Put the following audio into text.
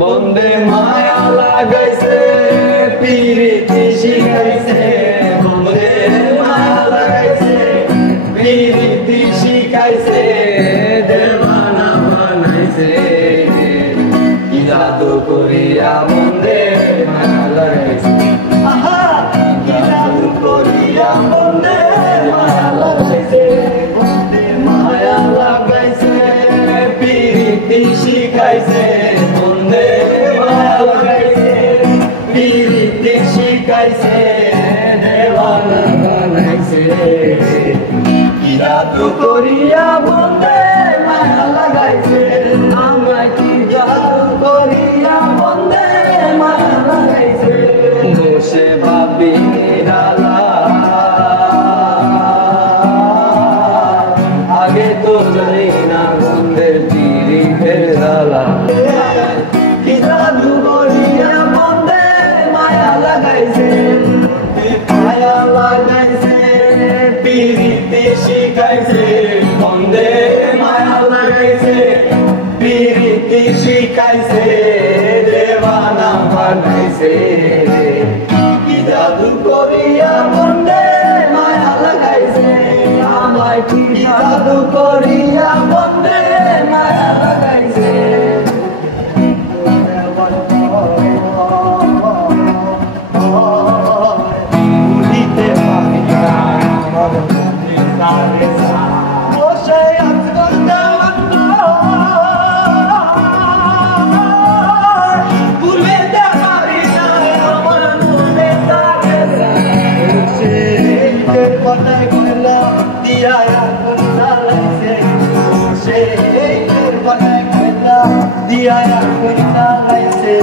বন্দে মায়া লাগাইছে পিরিতি শিখাইছে বন্দে মায়া লাগাইছে পিরিতি শিখাইছে দেওয়ানা বানাইছে কি জাদু করিয়া বন্দে মায়া লাগাইছে কি জাদু করিয়া বন্দে মায়া লাগাইছে বন্দে মায়া লাগাইছে পিরিতি শিখাইছে বন্দে মায়া লাগাইছে পিরিতি শিখাইছে দেওয়ানা বানাইছে কি জাদু করিয়া বন্দে মায়া লাগাইছে আমায় কি জাদু করিয়া বন্দে মায়া লাগাইছে বসে ভাবি নিরালা আগে তো জানি না বন্দের পিরিতের জ্বালা কি জাদু করিয়া বন্দে মায়া লাগাইছে মায়া লাগাইছে পিরিতি শিখাইছে বন্দে মায়া লাগাইছে পিরিতি শিখাইছে দেওয়ানা বানাইছে কি জাদু করিয়া বন্দে মায়া লাগাইছে আমায় কি জাদু করিয়া বন্দে মায়া লাগাইছে ভুলিতে পারি না আমার মনের বসে আজকাল ভুলিতে পারি না আমার মনের কথায় কইলা দিয়া আগুন জ্বালাইছে সেই কথায় কইলা দিয়া আগুন জ্বালাইছে